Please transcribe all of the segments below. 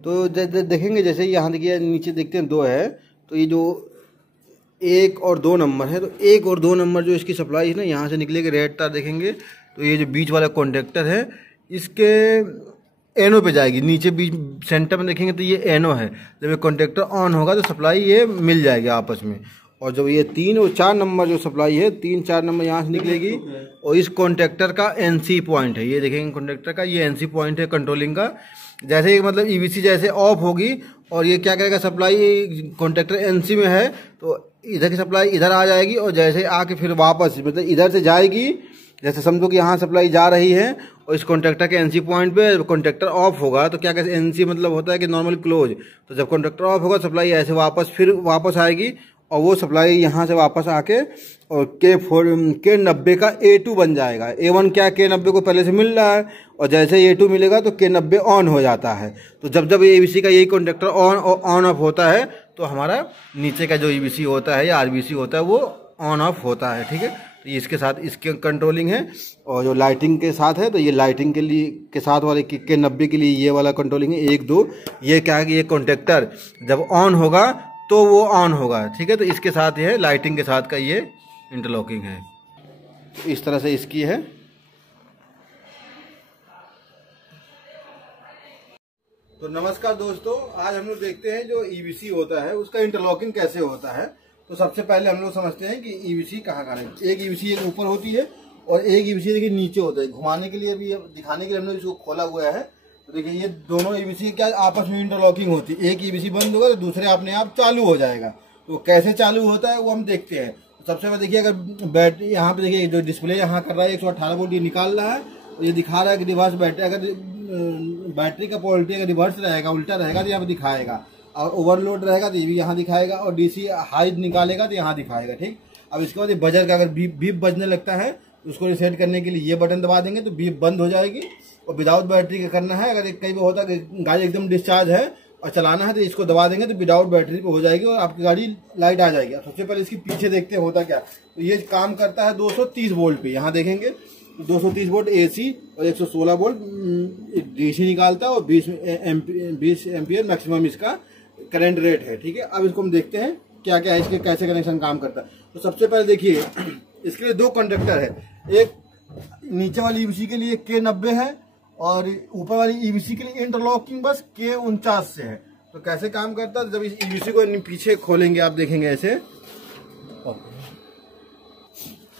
तो देखेंगे जैसे यहाँ देखिए नीचे देखते हैं 2 है, तो ये जो 1 और 2 नंबर है, तो 1 और 2 नंबर जो इसकी सप्लाई है ना, यहाँ से निकलेगी रेड तार देखेंगे, तो ये जो बीच वाला कॉन्टेक्टर है इसके एनो पे जाएगी, नीचे बीच सेंटर में देखेंगे तो ये एनो है। जब ये कॉन्टेक्टर ऑन होगा तो सप्लाई ये मिल जाएगी आपस में। और जब ये 3 और 4 नंबर जो सप्लाई है, 3-4 नंबर यहाँ से निकलेगी, और इस कॉन्टेक्टर का एनसी पॉइंट है, ये देखेंगे कॉन्टेक्टर का ये एनसी पॉइंट है कंट्रोलिंग का। जैसे ही मतलब ईवीसी जैसे ऑफ होगी और ये क्या करेगा, सप्लाई कॉन्टेक्टर एनसी में है तो इधर की सप्लाई इधर आ जाएगी, और जैसे आके फिर वापस मतलब इधर से जाएगी, जैसे समझो कि यहाँ सप्लाई जा रही है और इस कॉन्टेक्टर के एनसी पॉइंट पे कॉन्टेक्टर ऑफ होगा, तो क्या कहते हैं एनसी मतलब होता है कि नॉर्मल क्लोज, तो जब कॉन्टेक्टर ऑफ होगा सप्लाई ऐसे वापस आएगी, और वो सप्लाई यहाँ से वापस आके और K90 का A2 बन जाएगा। A1 क्या K90 को पहले से मिल रहा है, और जैसे A2 मिलेगा तो K90 ऑन हो जाता है। तो जब एबीसी का यही कॉन्टेक्टर ऑन ऑफ होता है तो हमारा नीचे का जो ईबीसी होता है या आरबीसी होता है वो ऑन ऑफ होता है। ठीक है, तो इसके साथ इसके कंट्रोलिंग है, और जो लाइटिंग के साथ है तो ये लाइटिंग के लिए के साथ वाले K90 के लिए ये वाला कंट्रोलिंग है 1-2। ये क्या है कि ये कॉन्टेक्टर जब ऑन होगा तो वो ऑन होगा। ठीक है, तो इसके साथ ये लाइटिंग के साथ का ये इंटरलॉकिंग है, तो इस तरह से इसकी है। तो नमस्कार दोस्तों, आज हम लोग देखते हैं जो ईवीसी होता है उसका इंटरलॉकिंग कैसे होता है। तो सबसे पहले हम लोग समझते हैं कि ईवीसी कहाँ है। एक ईवीसी एक ऊपर होती है और एक ईवीसी देखिए नीचे होता है। घुमाने के लिए भी दिखाने के लिए हमने इसको खोला हुआ है। तो देखिए ये दोनों ईवीसी क्या आपस में इंटरलॉकिंग होती है। एक ईवीसी बंद होगा तो दूसरे अपने आप चालू हो जाएगा। तो कैसे चालू होता है वो हम देखते हैं। तो सबसे पहले देखिए, अगर बैटरी यहाँ पे देखिए जो डिस्प्ले यहाँ कर रहा है 118 वोल्ट ये निकाल रहा है, तो ये दिखा रहा है कि रिवर्स बैटरी, अगर बैटरी का पोलरिटी अगर रिवर्स रहेगा उल्टा रहेगा तो यहाँ पे दिखाएगा, और ओवरलोड रहेगा तो ये भी यहाँ दिखाएगा, और डीसी हाई निकालेगा तो यहाँ दिखाएगा। ठीक, अब इसके बाद बजर का अगर बीप बजने लगता है तो उसको रिसेट करने के लिए ये बटन दबा देंगे तो बीप बंद हो जाएगी। और विदाउट बैटरी का करना है, अगर कई बार होता है कि गाड़ी एकदम डिस्चार्ज है और चलाना है तो इसको दबा देंगे तो विदाउट बैटरी पे हो जाएगी और आपकी गाड़ी लाइट आ जाएगी। सबसे पहले इसके पीछे देखते हैं होता क्या। तो ये काम करता है 230 वोल्ट पे। यहाँ देखेंगे 230 वोल्ट एसी और 116 वोल्ट डीसी निकालता है, और 20 एम्पियर मैक्सिमम इसका करंट रेट है। ठीक है, अब इसको हम देखते हैं क्या क्या है, इसके कैसे कनेक्शन काम करता है। तो सबसे पहले देखिए इसके लिए 2 कंडक्टर है। एक नीचे वाली ईवीसी के लिए K90 है और ऊपर वाली ईवीसी के लिए इंटरलॉकिंग बस K49 से है। तो कैसे काम करता है, जब इस ईवीसी को पीछे खोलेंगे आप देखेंगे ऐसे,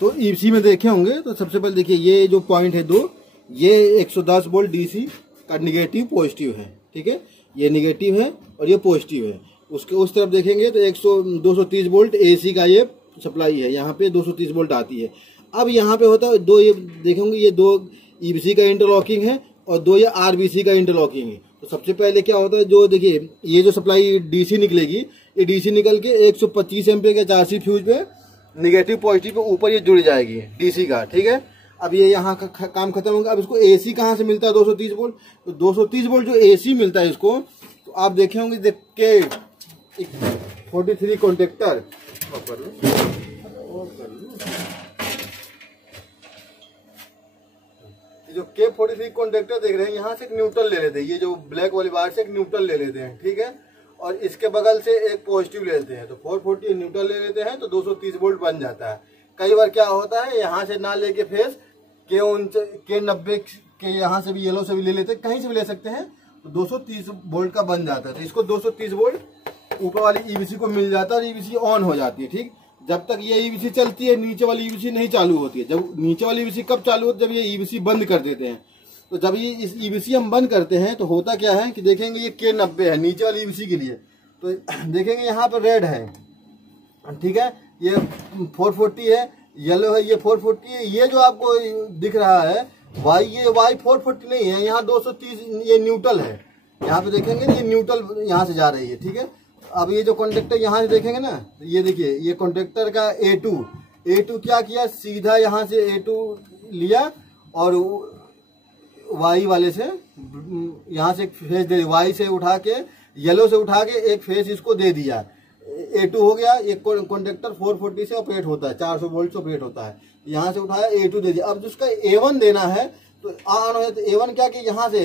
तो ईवीसी में देखे होंगे। तो सबसे पहले देखिए ये जो पॉइंट है 2, ये 110 वोल्ट डीसी का निगेटिव पॉजिटिव है। ठीक है, ये निगेटिव है और ये पॉजिटिव है। उसके उस तरफ देखेंगे तो 230 वोल्ट एसी का ये सप्लाई है, यहाँ पे 230 वोल्ट आती है। अब यहाँ पे होता है 2, ये देखेंगे ये 2 ईवीसी का इंटरलॉकिंग है और 2 ये आरबीसी का इंटरलॉकिंग है। तो सबसे पहले क्या होता है, जो देखिए ये जो सप्लाई डीसी निकलेगी, ये डीसी निकल के 125 एम्पियर के 4C फ्यूज पे निगेटिव पॉजिटिव पे ऊपर ये जुड़ जाएगी डीसी का। ठीक है, अब ये यहाँ का काम खत्म होगा। अब इसको एसी कहाँ से मिलता है 230 वोल्ट, तो 230 वोल्ट जो एसी मिलता है इसको, तो आप देखे होंगे देख के 43 कॉन्टेक्टर जो K43 कॉन्टेक्टर देख रहे हैं, यहाँ से एक न्यूट्रल ले लेते हैं। ये जो ब्लैक वाली वायर से एक न्यूट्रल ले लेते हैं। ठीक है, और इसके बगल से एक पॉजिटिव ले लेते हैं। तो 440 न्यूट्रल ले लेते हैं तो 230 वोल्ट बन जाता है। कई बार क्या होता है, यहाँ से ना लेके फेस K90 के यहाँ से भी येलो से भी ले लेते हैं, कहीं से भी ले सकते हैं, तो 230 वोल्ट का बन जाता है। तो इसको 230 वोल्ट ऊपर वाली ईवीसी को मिल जाता है और ईवीसी ऑन हो जाती है। ठीक, जब तक ये ईवीसी चलती है नीचे वाली ईवीसी नहीं चालू होती है। जब नीचे वाली ईवीसी कब चालू होती है, जब ये ईवीसी बंद कर देते हैं। तो जब ये इस ईवीसी हम बंद करते हैं तो होता क्या है कि देखेंगे ये K90 है नीचे वाली ईवीसी के लिए, तो देखेंगे यहाँ पर रेड है। ठीक है, ये 440 है, येलो है, ये 440 है। ये जो आपको दिख रहा है वाई, ये वाई 440 नहीं है, यहाँ 230 ये न्यूट्रल है। यहाँ पे देखेंगे ये न्यूट्रल यहाँ से जा रही है। ठीक है, अब ये जो कॉन्टेक्टर यहाँ से देखेंगे ना, तो ये देखिए ये कॉन्टेक्टर का A2 क्या किया, सीधा यहाँ से A2 लिया और वाई वाले से यहाँ से एक फेस दे, वाई से उठा के येलो से उठा के एक फेस इसको दे दिया। A2 हो गया। एक कॉन्टेक्टर 440 से ऑपरेट होता है, 400 वोल्ट से ऑपरेट होता है। यहाँ से उठाया A2 दे दिया। अब जिसका A1 देना है तो ऑन है, तो A1 क्या कि यहाँ से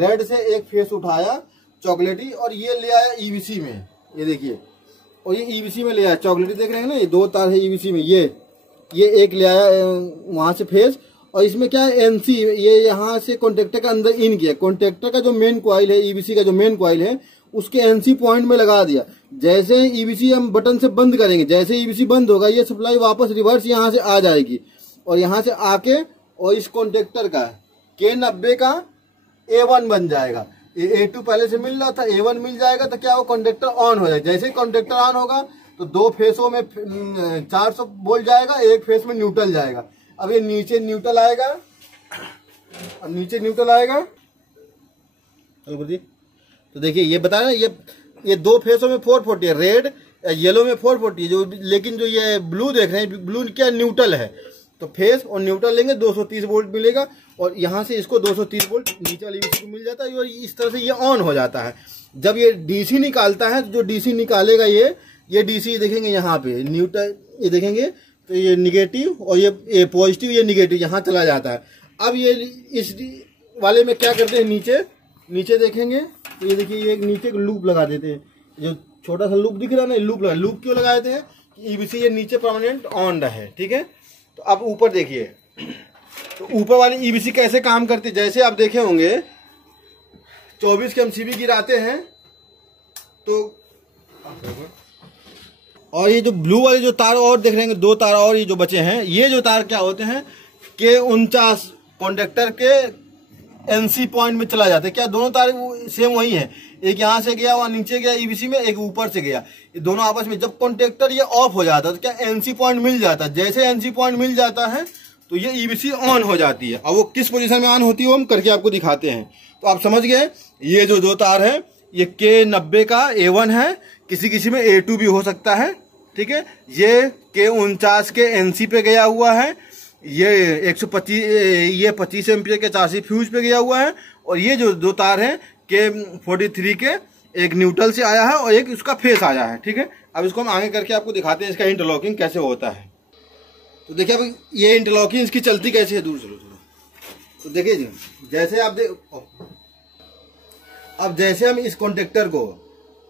रेड से एक फेस उठाया चॉकलेटी, और ये ले आया ईबीसी में, ये देखिए, और ये ईबीसी में ले आया चॉकलेटी, देख रहे हैं ना, ये 2 तार है ईबीसी में, ये एक ले आया वहां से फेस, और इसमें क्या है एनसी, ये यहाँ से कॉन्टेक्टर का अंदर इन किया, कॉन्टेक्टर का जो मेन कॉइल है, ईबीसी का जो मेन कॉइल है उसके एनसी पॉइंट में लगा दिया। जैसे ईबीसी हम बटन से बंद करेंगे, जैसे ईबीसी बंद होगा ये सप्लाई वापस रिवर्स यहाँ से आ जाएगी, और यहाँ से आके और इस कॉन्टेक्टर का K90 का A1 बन जाएगा। A2 पहले से मिल रहा था, A1 मिल जाएगा, तो क्या वो कॉन्टेक्टर ऑन हो जाएगा। जैसे ही कॉन्टेक्टर ऑन होगा तो 2 फेसों में 400 वोल्ट जाएगा, एक फेस में न्यूट्रल जाएगा। अब ये नीचे न्यूट्रल आएगा, अब नीचे न्यूट्रल आएगा, तो देखिए ये बता रहे हैं, ये 2 फेसों में 440 है, रेड येलो में 440 है, जो लेकिन जो ये ब्लू देख रहे हैं, ब्लू क्या न्यूट्रल है, तो फेस और न्यूट्रल लेंगे 230 वोल्ट मिलेगा, और यहाँ से इसको 230 वोल्ट नीचे वाली ईबीसी को मिल जाता है, और इस तरह से ये ऑन हो जाता है। जब ये डीसी निकालता है, जो डीसी निकालेगा ये डीसी देखेंगे यहाँ पे न्यूट्रल, ये देखेंगे तो ये निगेटिव और ये पॉजिटिव, ये निगेटिव यहाँ चला जाता है। अब ये इस वाले में क्या करते हैं, नीचे देखेंगे तो ये देखिए, ये एक नीचे लूप लगा देते हैं, जो छोटा सा लूप दिख रहा है ना, लूप क्यों लगा देते हैं कि ईबीसी ये नीचे परमानेंट ऑन रहे, ठीक है। तो अब ऊपर देखिए, तो ऊपर वाली ईबीसी कैसे काम करती है, जैसे आप देखे होंगे 24 के एमसीबी गिराते हैं तो, और ये जो ब्लू वाले जो तार और देख रहे हैं, 2 तार और ये जो बचे हैं, ये जो तार क्या होते हैं K49 कॉन्टेक्टर के एनसी पॉइंट में चला जाता है। क्या दोनों तार सेम वही है, एक यहाँ से गया, वहां नीचे गया ईबीसी में, एक ऊपर से गया, ये दोनों आपस में। जब कॉन्टेक्टर ये ऑफ हो जाता है तो क्या एनसी पॉइंट मिल जाता है, जैसे एनसी पॉइंट मिल जाता है तो ये ईबीसी ऑन हो जाती है। अब वो किस पोजीशन में ऑन होती है वो हम करके आपको दिखाते हैं। तो आप समझ गए, ये जो 2 तार है ये K90 का A1 है, किसी में A2 भी हो सकता है, ठीक है। ये K49 के एनसी पे गया हुआ है, ये 125 ये 25 एम्पियर के 4C फ्यूज पे गया हुआ है, और ये जो 2 तार है K43 के, एक न्यूट्रल से आया है और एक उसका फेस आया है, ठीक है। अब इसको हम आगे करके आपको दिखाते हैं इसका इंटरलॉकिंग कैसे होता है। तो देखिए अब ये इंटरलॉकिंग इसकी चलती कैसे है, दूर चलो थोड़ा, तो देखिए जी, जैसे आप अब जैसे हम इस कॉन्टेक्टर को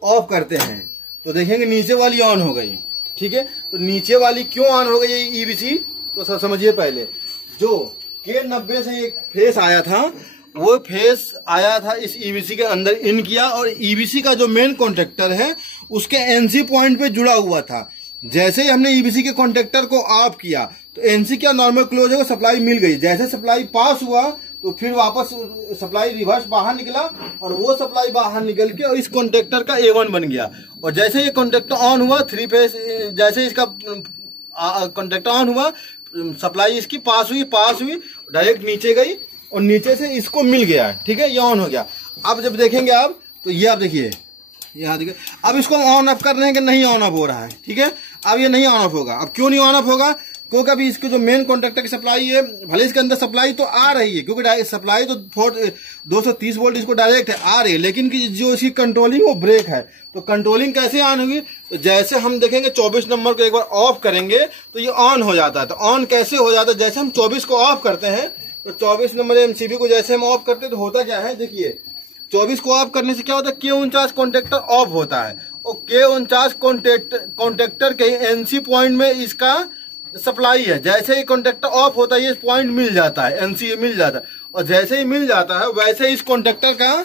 ऑफ करते हैं तो देखेंगे नीचे वाली ऑन हो गई, ठीक है। तो नीचे वाली क्यों ऑन हो गई ये ईबीसी, तो सब समझिए। पहले जो K90 से एक फेस आया था, वो फेस आया था इस ईबीसी के अंदर इन किया, और ईबीसी का जो मेन कॉन्टेक्टर है उसके एनसी पॉइंट पे जुड़ा हुआ था। जैसे ही हमने ईबीसी के कॉन्टेक्टर को ऑफ किया तो एनसी क्या नॉर्मल क्लोज है, सप्लाई मिल गई। जैसे सप्लाई पास हुआ तो फिर वापस सप्लाई रिवर्स बाहर निकला, और वो सप्लाई बाहर निकल के और इस कॉन्टेक्टर का A1 बन गया। और जैसे ये कॉन्टेक्टर ऑन हुआ, 3 फेस, जैसे इसका कॉन्टेक्टर ऑन हुआ, सप्लाई इसकी पास हुई, डायरेक्ट नीचे गई और नीचे से इसको मिल गया, ठीक है, ये ऑन हो गया। अब जब देखेंगे आप, तो ये आप देखिए, यहाँ देखिए, अब इसको ऑन ऑफ कर रहे हैं कि नहीं ऑन ऑफ हो रहा है, ठीक है। अब ये नहीं ऑन ऑफ होगा। अब क्यों नहीं ऑन ऑफ होगा, क्योंकि अभी इसके जो मेन कॉन्टेक्टर की सप्लाई है, भले इसके अंदर सप्लाई तो आ रही है, क्योंकि सप्लाई तो 230 वोल्ट इसको डायरेक्ट है आ रही है, लेकिन जो इसकी कंट्रोलिंग वो ब्रेक है। तो कंट्रोलिंग कैसे ऑन होगी, तो जैसे हम देखेंगे 24 नंबर को एक बार ऑफ करेंगे तो ये ऑन हो जाता है। तो ऑन कैसे हो जाता है, जैसे हम 24 को ऑफ करते हैं, तो 24 नंबर एमसीबी को जैसे हम ऑफ करते हैं तो होता क्या है, देखिए 24 को ऑफ करने से क्या होता है, K49 कॉन्टेक्टर ऑफ होता है, और K49 कॉन्टेक्टर के एनसी पॉइंट में इसका सप्लाई है। जैसे ही कॉन्टेक्टर ऑफ होता है ये पॉइंट मिल जाता है, एनसी मिल जाता है, और जैसे ही मिल जाता है वैसे ही इस कॉन्टेक्टर का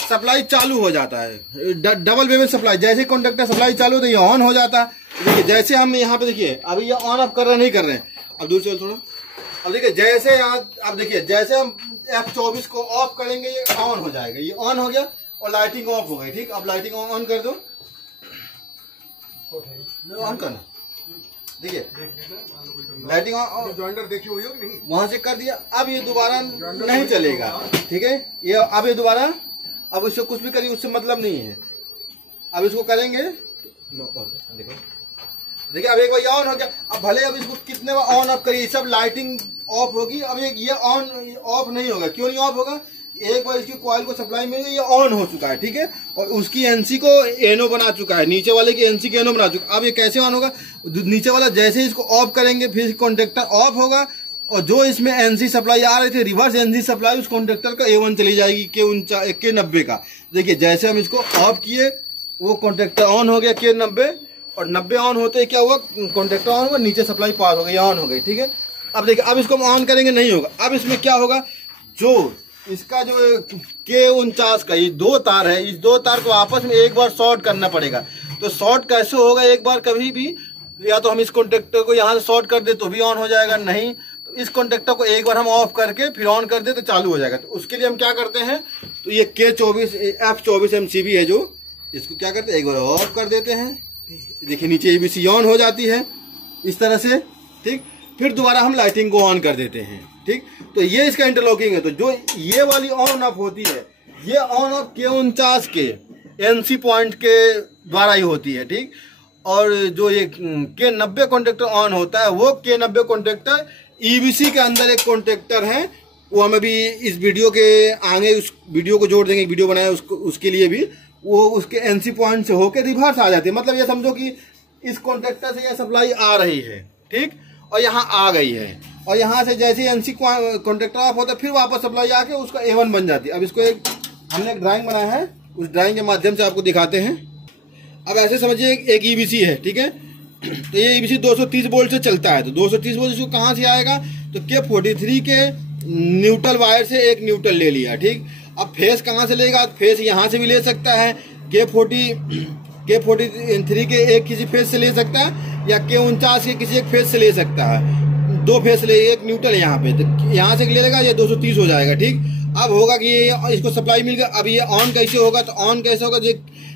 सप्लाई चालू हो जाता है, डबल वे में सप्लाई। जैसे ही कॉन्टेक्टर सप्लाई चालू होता है ये ऑन हो जाता है। देखिए जैसे हम यहाँ पे देखिए, अभी ये ऑन ऑफ कर रहे नहीं कर रहे हैं, अब दूर चलो थोड़ा, अब देखिए जैसे अब देखिए जैसे हम F24 को ऑफ करेंगे ये ऑन हो जाएगा, ये ऑन हो गया और लाइटिंग ऑफ हो गई, ठीक। अब लाइटिंग ऑन कर दो, ऑन करना, देखिए लाइटिंग जॉइंटर देखी हुई हो कि नहीं, वहां से कर दिया। अब ये दोबारा नहीं चलेगा, ठीक है, ये अब ये दोबारा, अब इससे कुछ भी करिए उससे मतलब नहीं है। अब इसको करेंगे, देखिए अब एक बार ऑन हो गया। अब भले अब इसको कितने बार ऑन ऑफ करिए, सब लाइटिंग ऑफ होगी। अब ये ऑन ऑफ नहीं होगा, क्यों नहीं ऑफ होगा, एक बार इसकी कॉइल को सप्लाई मिल गई, ये ऑन हो चुका है, ठीक है, और उसकी एनसी को एनो बना चुका है, नीचे वाले की एनसी की एनो बना चुका है। अब ये कैसे ऑन होगा, नीचे वाला जैसे इसको ऑफ करेंगे फिर कॉन्टेक्टर ऑफ होगा, और जो इसमें एनसी सप्लाई आ रही थी, रिवर्स एनसी सप्लाई उस कॉन्ट्रेक्टर का A1 चली जाएगी K90 का। देखिए जैसे हम इसको ऑफ किए वो कॉन्ट्रेक्टर ऑन हो गया K90, और 90 ऑन होते ही क्या हुआ, कॉन्ट्रेक्टर ऑन हुआ, नीचे सप्लाई पास हो गई, ऑन हो गई। ठीक है, अब देखिए अब इसको हम ऑन करेंगे नहीं होगा। अब इसमें क्या होगा, जो इसका जो K49 का ये 2 तार है, इस 2 तार को आपस में एक बार शॉर्ट करना पड़ेगा। तो शॉर्ट कैसे होगा, एक बार कभी भी या तो हम इस कॉन्ट्रेक्टर को यहाँ से शॉर्ट कर दे तो भी ऑन हो जाएगा, नहीं तो इस कॉन्ट्रेक्टर को एक बार हम ऑफ करके फिर ऑन कर दे तो चालू हो जाएगा। तो उसके लिए हम क्या करते हैं, तो ये F24 MCB है जो, इसको क्या करते हैं, एक बार ऑफ कर देते हैं। देखिए नीचे ABC ऑन हो जाती है इस तरह से। ठीक, फिर दोबारा हम लाइटिंग को ऑन कर देते हैं। ठीक, तो ये इसका इंटरलॉकिंग है। तो जो ये वाली ऑन ऑफ होती है, ये ऑन ऑफ K49 के NC पॉइंट के द्वारा ही होती है। ठीक, और जो ये K90 कॉन्ट्रेक्टर ऑन होता है, वो K90 कॉन्ट्रेक्टर EBC के अंदर एक कॉन्ट्रेक्टर है, वो हम अभी इस वीडियो के आगे उस वीडियो को जोड़ देंगे, वीडियो बनाया उसके लिए भी, वो उसके NC पॉइंट से होकर रिवर्स आ जाती है। मतलब ये समझो कि इस कॉन्ट्रेक्टर से ये सप्लाई आ रही है, ठीक, और यहाँ आ गई है, और यहाँ से जैसे ही NC कॉन्ट्रेक्टर ऑफ होता है फिर वापस सप्लाई आके उसका A1 बन जाती है। अब इसको हमने एक ड्राइंग बनाया है, उस ड्राइंग के माध्यम से आपको दिखाते हैं। अब ऐसे समझिए एक EBC है, ठीक है, तो ये EBC 230 वोल्ट से चलता है। तो 230 वोल्ट इसको कहाँ से आएगा, तो K43 के न्यूट्रल वायर से एक न्यूट्रल ले लिया। ठीक, अब फेस कहाँ से लेगा, फेस यहाँ से भी ले सकता है, K43 के एक किसी फेस से ले सकता है, या K49 के किसी एक फेस से ले सकता है। 2 फेस ले, एक न्यूट्रल यहाँ पे, तो यहाँ से ले लेगा, ये 230 हो जाएगा। ठीक, अब होगा कि ये इसको सप्लाई मिल गया। अब ये ऑन कैसे होगा, तो ऑन कैसे होगा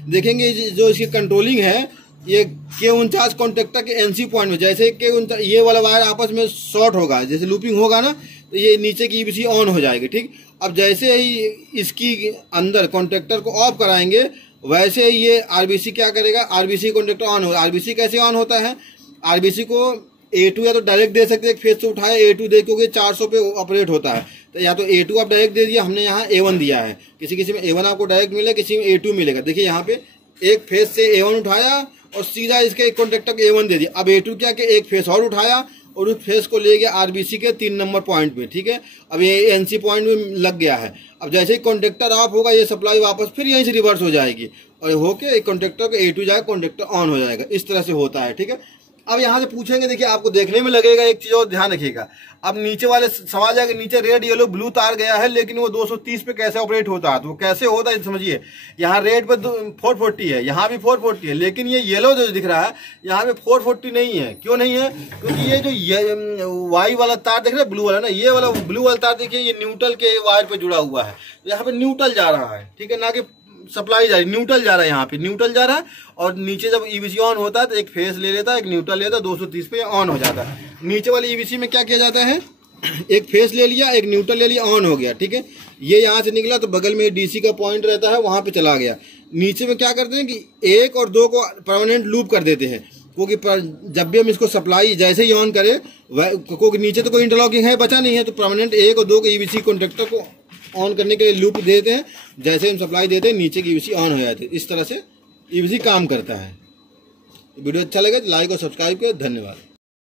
देखेंगे, जो इसकी कंट्रोलिंग है, ये K49 कॉन्ट्रेक्टर के NC पॉइंट में जैसे K49 ये वाला वायर आपस में शॉर्ट होगा, जैसे लूपिंग होगा ना, तो ये नीचे की EBC ऑन हो जाएगी। ठीक, अब जैसे ही इसकी अंदर कॉन्ट्रेक्टर को ऑफ कराएंगे, वैसे ही ये RBC क्या करेगा, RBC कॉन्ट्रेक्टर ऑन होगा। RBC कैसे ऑन होता है, RBC को A2 या तो डायरेक्ट दे सकते हैं, एक फेस से उठाए A2 दे, क्योंकि 400 पे ऑपरेट होता है, तो या तो A2 आप डायरेक्ट दे दिया, हमने यहाँ A1 दिया है। किसी में A1 आपको डायरेक्ट मिलेगा, किसी में A2 मिलेगा। देखिए यहाँ पे एक फेस से A1 उठाया और सीधा इसके एक कॉन्ट्रेक्टर को A1 दे दिया। अब A2 क्या कि एक फेस और उठाया और उस फेस को ले गया RBC के 3 नंबर पॉइंट में। ठीक है, अब ये NC पॉइंट में लग गया है। अब जैसे ही कॉन्ट्रेक्टर ऑफ होगा, ये सप्लाई वापस फिर यहीं से रिवर्स हो जाएगी और होके एक कॉन्ट्रेक्टर को A2 जाएगा, कॉन्ट्रेक्टर ऑन हो जाएगा। इस तरह से होता है। ठीक है, अब यहाँ से पूछेंगे, देखिए आपको देखने में लगेगा, एक चीज और ध्यान रखिएगा। अब नीचे वाले सवाल है कि नीचे रेड येलो ब्लू तार गया है, लेकिन वो 230 पे कैसे ऑपरेट होता है, तो वो कैसे होता है समझिए। यहाँ रेड पे 440 है, यहाँ भी 440 है, लेकिन ये येलो जो दिख रहा है यहाँ पे 440 नहीं है। क्यों नहीं है, क्योंकि ये जो वाई वाला तार देख रहे हैं, ब्लू वाला ना, ये वाला ब्लू वाला तार देखिए, ये न्यूट्रल के वायर पे जुड़ा हुआ है, यहाँ पे न्यूट्रल जा रहा है। ठीक है, ना कि सप्लाई जा रही, न्यूट्रल जा रहा है, यहाँ पे न्यूट्रल जा रहा है। और नीचे जब EBC ऑन होता है तो एक फेस ले लेता है, एक न्यूट्रल लेता है, 230 पे ऑन हो जाता है। नीचे वाली EBC में क्या किया जाता है, एक फेस ले लिया, एक न्यूट्रल ले लिया, ऑन हो गया। ठीक है, ये यहाँ से निकला तो बगल में DC का पॉइंट रहता है, वहां पे चला गया। नीचे में क्या करते हैं कि 1 और 2 को परमानेंट लूप कर देते हैं, क्योंकि जब भी हम इसको सप्लाई जैसे ही ऑन करें, क्योंकि नीचे तो कोई इंटरलॉकिंग है बचा नहीं है, तो परमानेंट 1 और 2 को EBC कॉन्ट्रेक्टर को ऑन करने के लिए लूप देते हैं। जैसे हम सप्लाई देते हैं, नीचे की EBC ऑन हो जाती है। इस तरह से EBC काम करता है। वीडियो अच्छा लगे तो लाइक और सब्सक्राइब करें। धन्यवाद।